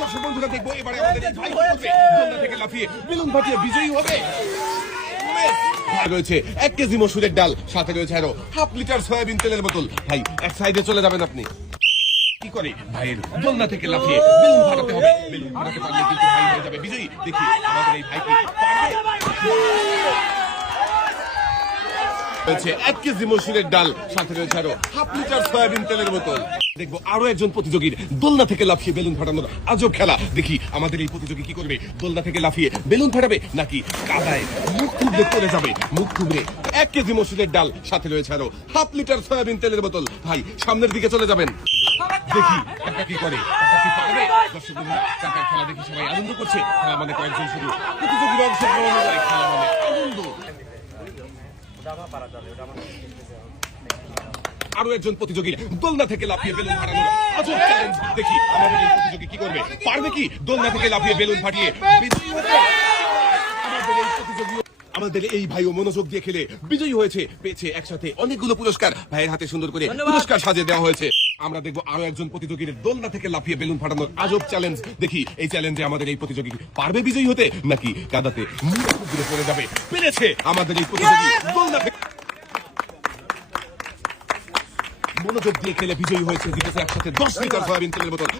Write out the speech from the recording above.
দর্শক বন্ধুরা দেখবো এবারে আমাদের এই ভাই কি করবে? দোলনা থেকে লাফিয়ে বেলুন ফাটিয়ে বিজয়ী হবে। রয়েছে 1 কেজি মসুরের ডাল, সাথে রয়েছে আরো হাফ লিটার সয়াবিন তেলের বোতল। ভাই এক সাইডে চলে যাবেন আপনি। কি করে ভাইয়ের দোলনা থেকে লাফিয়ে বেলুন ফাটাতে হবে। বেলুন ফাটাতে পারলে কিন্তু ভাই হয়ে যাবে বিজয়ী। দেখি আমাদের এই ভাই কি পারবে। রয়েছে 1 কেজি মসুরের ডাল, সাথে রয়েছে আরো হাফ লিটার সয়াবিন তেলের বোতল। দেখবো আরো একজন প্রতিযোগীর দোলনা থেকে লাফিয়ে বেলুন ফাটানোর আজব খেলা। দেখি আমাদের এই প্রতিযোগী কি করবে। দোলনা থেকে লাফিয়ে বেলুন ফাটাবে নাকি কাদায় মুখ থুবড়ে পড়ে যাবে। মুখ থুবড়ে 1 কেজি মসুরের ডাল, সাথে রয়েছে আরো হাফ লিটার সয়াবিন তেলের বোতল। ভাই সামনের দিকে চলে যাবেন। দেখি কাকা কি করে, কাকা কি পারবে। দর্শক বন্ধুরা কাকার খেলা দেখি সবাই আনন্দ করছে। খেলা মানে কয়েকজন শুধু প্রতিযোগীরা অংশগ্রহণ করে। খেলা মানে আনন্দ। আরো একজন প্রতিযোগী দোলনা থেকে লাফিয়ে বেলুন ফাটানোর আজব চ্যালেঞ্জ। দেখি আমাদের এই প্রতিযোগী কি করবে। পারবে কি দোলনা থেকে লাফিয়ে বেলুন ফাটিয়ে বিজয়ী হতে? আমাদের এই প্রতিযোগী, আমাদের এই ভাইও মনোযোগ দিয়ে খেলে বিজয়ী হয়েছে, পেয়েছে একসাথে অনেকগুলো পুরস্কার। ভাইয়ের হাতে সুন্দর করে পুরস্কার সাজিয়ে দেওয়া হয়েছে। আমরা দেখবো আরো একজন প্রতিযোগীর দোলনা থেকে লাফিয়ে বেলুন ফাটানোর আজব চ্যালেঞ্জ। দেখি এই চ্যালেঞ্জে আমাদের এই প্রতিযোগী পারবে বিজয়ী হতে নাকি কাদাতে মুখ থুবড়ে পড়ে যাবে। পেরেছে আমাদের এই প্রতিযোগী দোলনা থেকে মনোযোগ দিয়ে খেলে বিজয়ী হয়েছে, জিতেছে একসাথে 10 লিটার সয়াবিন তেলের বোতল।